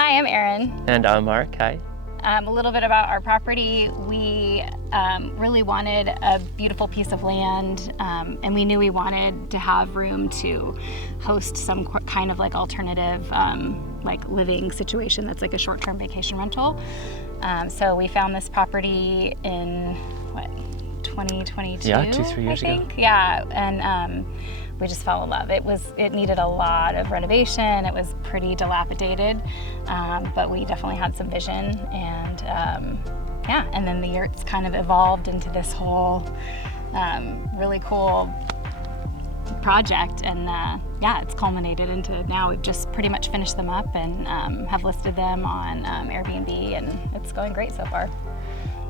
Hi, I'm Erin. And I'm Mark. Hi. A little bit about our property. We really wanted a beautiful piece of land, and we knew we wanted to have room to host some kind of like alternative like living situation that's like a short-term vacation rental. So we found this property in, 2022? Yeah, 2-3 years ago. Yeah, and we just fell in love. It needed a lot of renovation. It was pretty dilapidated, but we definitely had some vision, and yeah, and then the yurts kind of evolved into this whole really cool project, and yeah, it's culminated into now. We've just pretty much finished them up and have listed them on Airbnb, and it's going great so far.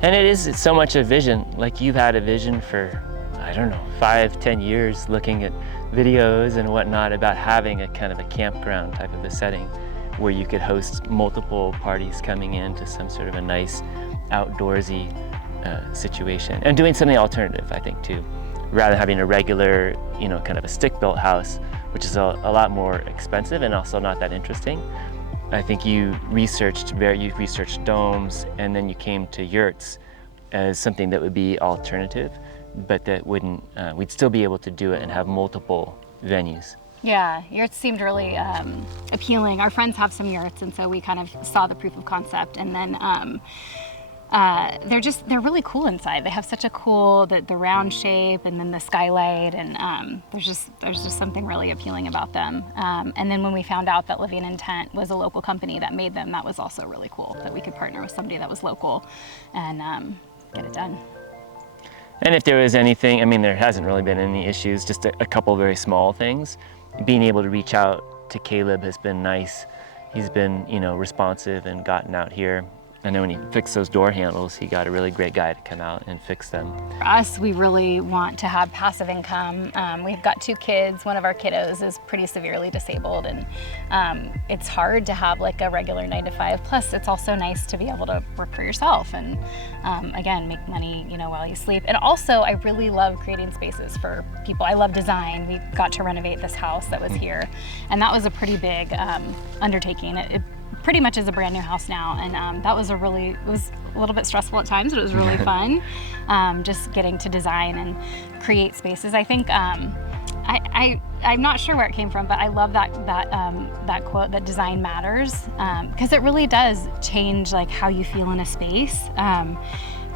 And it's so much a vision. Like, you've had a vision for, I don't know, 5-10 years, looking at videos and whatnot about having a kind of a campground type of a setting where you could host multiple parties coming into some sort of a nice outdoorsy situation, and doing something alternative, I think, too, rather than having a regular, kind of a stick-built house, which is a lot more expensive and also not that interesting. I think you researched domes, and then you came to yurts as something that would be alternative, but that wouldn't, we'd still be able to do it and have multiple venues. Yeah, yurts seemed really appealing. Our friends have some yurts, and so we kind of saw the proof of concept, and then they're really cool inside. They have such a cool, the round shape, and then the skylight, and there's just something really appealing about them. And then when we found out that Living Intent was a local company that made them, that was also really cool, that we could partner with somebody that was local and get it done. And if there was anything, I mean, there hasn't really been any issues, just a couple very small things. Being able to reach out to Caleb has been nice. He's been, responsive and gotten out here. I know when he fixed those door handles, he got a really great guy to come out and fix them. For us, we really want to have passive income. We've got 2 kids. One of our kiddos is pretty severely disabled, and it's hard to have like a regular 9-to-5. Plus, it's also nice to be able to work for yourself and, again, make money, while you sleep. And also, I really love creating spaces for people. I love design. We got to renovate this house that was here, and that was a pretty big undertaking. It pretty much is a brand new house now, and that was it was a little bit stressful at times, but it was really fun, just getting to design and create spaces. I think I'm not sure where it came from, but I love that quote, that design matters, because it really does change like how you feel in a space.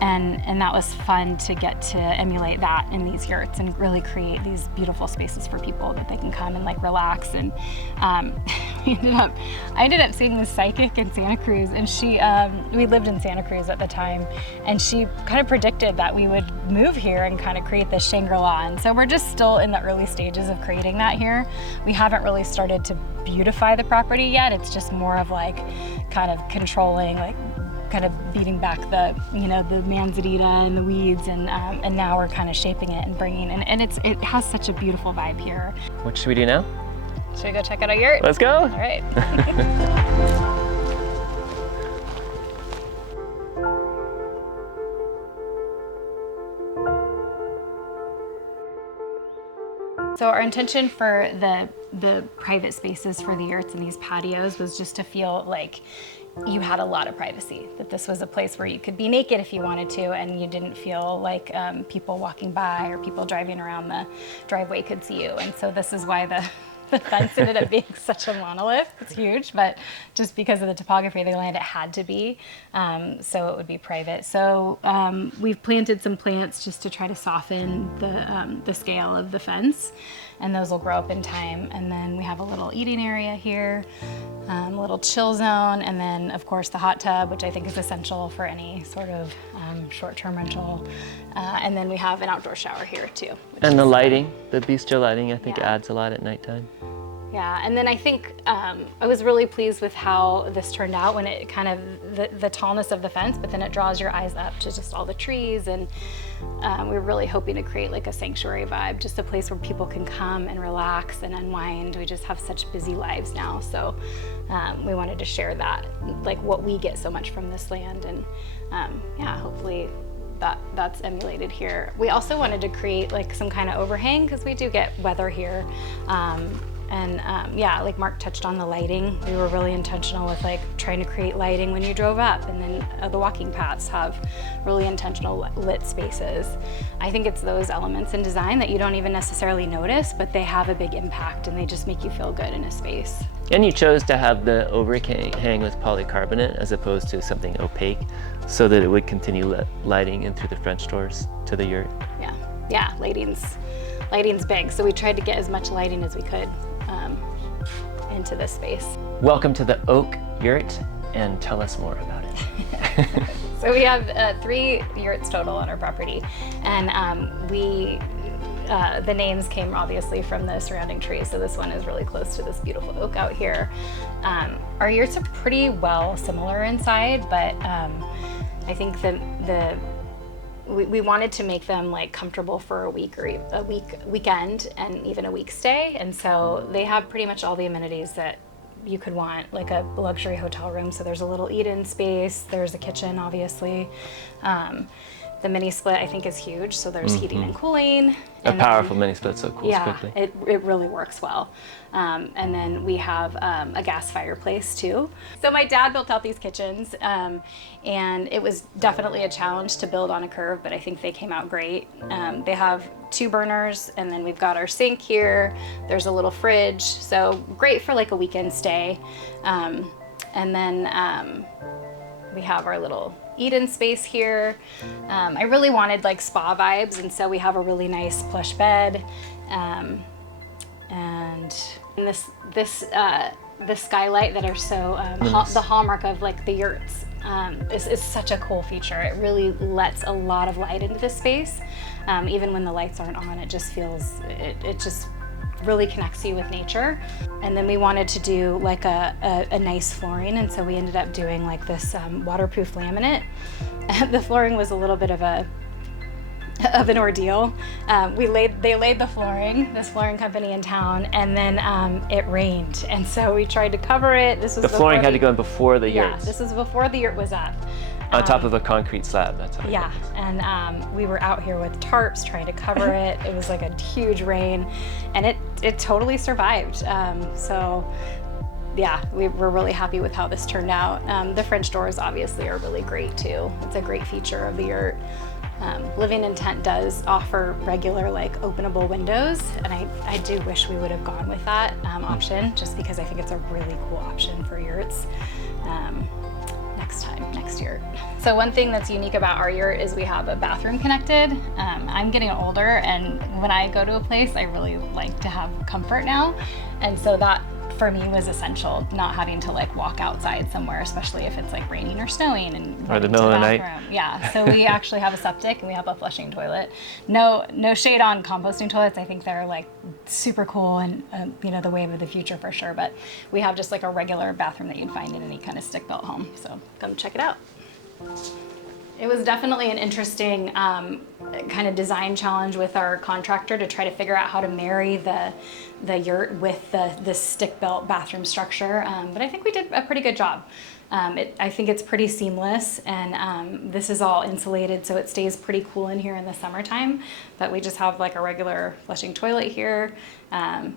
And that was fun to get to emulate that in these yurts and really create these beautiful spaces for people that they can come and like relax. And I ended up seeing this psychic in Santa Cruz, and we lived in Santa Cruz at the time, and she kind of predicted that we would move here and kind of create this Shangri-La. And so we're just still in the early stages of creating that here. We haven't really started to beautify the property yet. It's just more of like kind of controlling, like kind of beating back the manzanita and the weeds, and now we're kind of shaping it and bringing and it has such a beautiful vibe here. What should we do now? Should we go check out our yurt? Let's go. All right. So our intention for the private spaces for the yurts and these patios was just to feel like you had a lot of privacy, that this was a place where you could be naked if you wanted to, and you didn't feel like people walking by or people driving around the driveway could see you. And so this is why the fence ended up being such a monolith. It's huge, but just because of the topography of the land, it had to be, so it would be private. So we've planted some plants just to try to soften the scale of the fence, and those will grow up in time. And then we have a little eating area here, a little chill zone, and then of course the hot tub, which I think is essential for any sort of short-term rental. And then we have an outdoor shower here too. And the lighting, the bistro lighting, I think Yeah. adds a lot at nighttime. Yeah, and then I think I was really pleased with how this turned out when it kind of, the tallness of the fence, but then it draws your eyes up to just all the trees, and we're really hoping to create like a sanctuary vibe, just a place where people can come and relax and unwind. We just have such busy lives now, so we wanted to share that, like what we get so much from this land, and yeah, hopefully that's emulated here. We also wanted to create like some kind of overhang, because we do get weather here. And yeah, like Mark touched on the lighting. We were really intentional with like trying to create lighting when you drove up, and then the walking paths have really intentional lit spaces. I think it's those elements in design that you don't even necessarily notice, but they have a big impact and they just make you feel good in a space. And you chose to have the overhang with polycarbonate as opposed to something opaque so that it would continue lighting in through the French doors to the yurt. Yeah, lighting's big, so we tried to get as much lighting as we could into this space. Welcome to the Oak Yurt, and tell us more about it. So we have 3 yurts total on our property, and the names came obviously from the surrounding trees. So this one is really close to this beautiful oak out here. Our yurts are pretty well similar inside, but I think we wanted to make them like comfortable for a week or weekend and even a week stay. And so they have pretty much all the amenities that you could want, like a luxury hotel room. So there's a little eat-in space, there's a kitchen, obviously. The mini split I think is huge, so there's heating and cooling. A powerful mini split, so it cools quickly. Yeah, it really works well. And then we have a gas fireplace too. So my dad built out these kitchens, and it was definitely a challenge to build on a curve, but I think they came out great. They have 2 burners, and then we've got our sink here. There's a little fridge, so great for like a weekend stay. And then we have our little eat-in space here. I really wanted like spa vibes, and so we have a really nice plush bed, and the skylight that are so the hallmark of like the yurts is such a cool feature. It really lets a lot of light into this space. Even when the lights aren't on, it just feels it just really connects you with nature. And then we wanted to do like a nice flooring, and so we ended up doing like this waterproof laminate. The flooring was a little bit of an ordeal. They laid the flooring, this flooring company in town, and then it rained, and so we tried to cover it. This was the flooring had to go in before the yurt. Yeah, this was before the yurt was up. On top of a concrete slab, that's how. Yeah, and we were out here with tarps trying to cover it. It was like a huge rain, and it totally survived. So yeah, we were really happy with how this turned out. The French doors obviously are really great too. It's a great feature of the yurt. Living in tent does offer regular like openable windows, and I do wish we would have gone with that option, just because I think it's a really cool option for yurts. Next year. So one thing that's unique about our yurt is we have a bathroom connected. I'm getting older, and when I go to a place, I really like to have comfort now. And so that for me was essential, not having to like walk outside somewhere, especially if it's like raining or snowing and or the middle of the night. Yeah, so we actually have a septic and we have a flushing toilet. No shade on composting toilets. I think they're like super cool and the wave of the future for sure. But we have just like a regular bathroom that you'd find in any kind of stick-built home. So come check it out. It was definitely an interesting kind of design challenge with our contractor to try to figure out how to marry the yurt with the stick-built bathroom structure. But I think we did a pretty good job. I think it's pretty seamless, and this is all insulated, so it stays pretty cool in here in the summertime. But we just have like a regular flushing toilet here.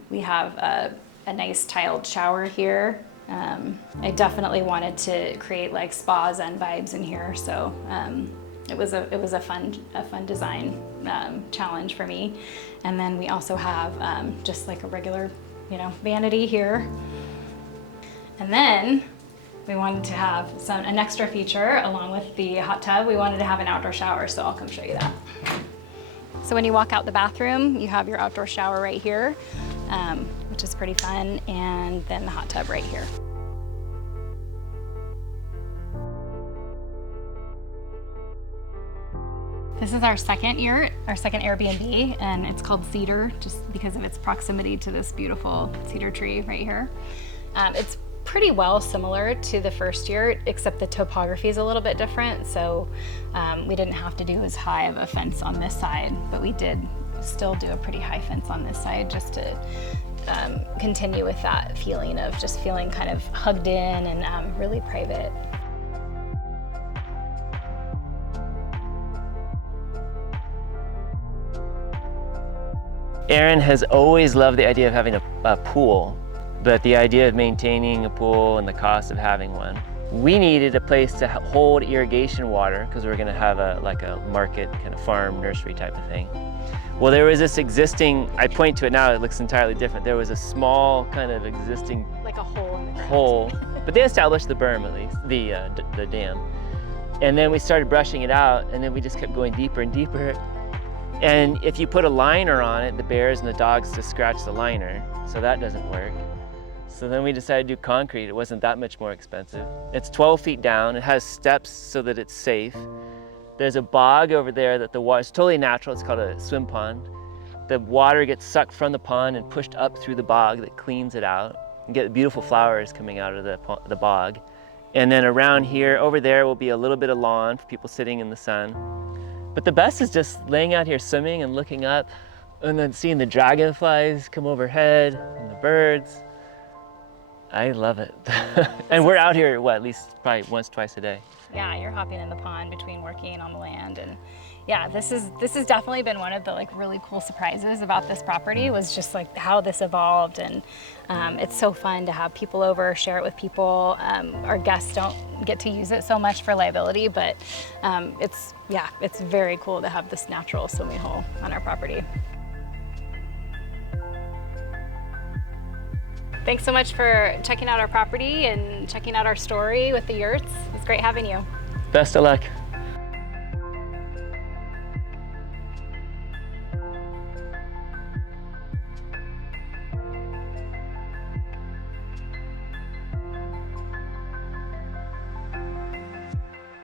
We have a nice tiled shower here. I definitely wanted to create like spas and vibes in here, so it was a fun design challenge for me. And then we also have just like a regular vanity here. And then we wanted to have an extra feature along with the hot tub. We wanted to have an outdoor shower, so I'll come show you that. So when you walk out the bathroom, you have your outdoor shower right here, which is pretty fun, and then the hot tub right here. This is our second yurt, our second Airbnb, and it's called Cedar just because of its proximity to this beautiful cedar tree right here. It's pretty well similar to the first yurt, except the topography is a little bit different, so we didn't have to do as high of a fence on this side, but we did still do a pretty high fence on this side just to continue with that feeling of just feeling kind of hugged in and really private. Aaron has always loved the idea of having a pool, but the idea of maintaining a pool and the cost of having one. We needed a place to hold irrigation water because we were going to have like a market kind of farm nursery type of thing. Well, there was this existing, I point to it now, it looks entirely different. There was a small kind of existing Like a hole in the ground. hole, but they established the berm at least, the dam. And then we started brushing it out, and then we just kept going deeper and deeper. And if you put a liner on it, the bears and the dogs just scratch the liner, so that doesn't work. So then we decided to do concrete. It wasn't that much more expensive. It's 12 feet down. It has steps so that it's safe. There's a bog over there that the water is totally natural. It's called a swim pond. The water gets sucked from the pond and pushed up through the bog that cleans it out. You get beautiful flowers coming out of the bog. And then around here, over there will be a little bit of lawn for people sitting in the sun. But the best is just laying out here swimming and looking up and then seeing the dragonflies come overhead and the birds. I love it. And we're out here, what, at least probably once, twice a day. Yeah, you're hopping in the pond between working on the land, and yeah, this has definitely been one of the like really cool surprises about this property, was just like how this evolved. And it's so fun to have people over, share it with people. Our guests don't get to use it so much for liability, but it's very cool to have this natural swimming hole on our property. Thanks so much for checking out our property and checking out our story with the yurts. It's great having you. Best of luck.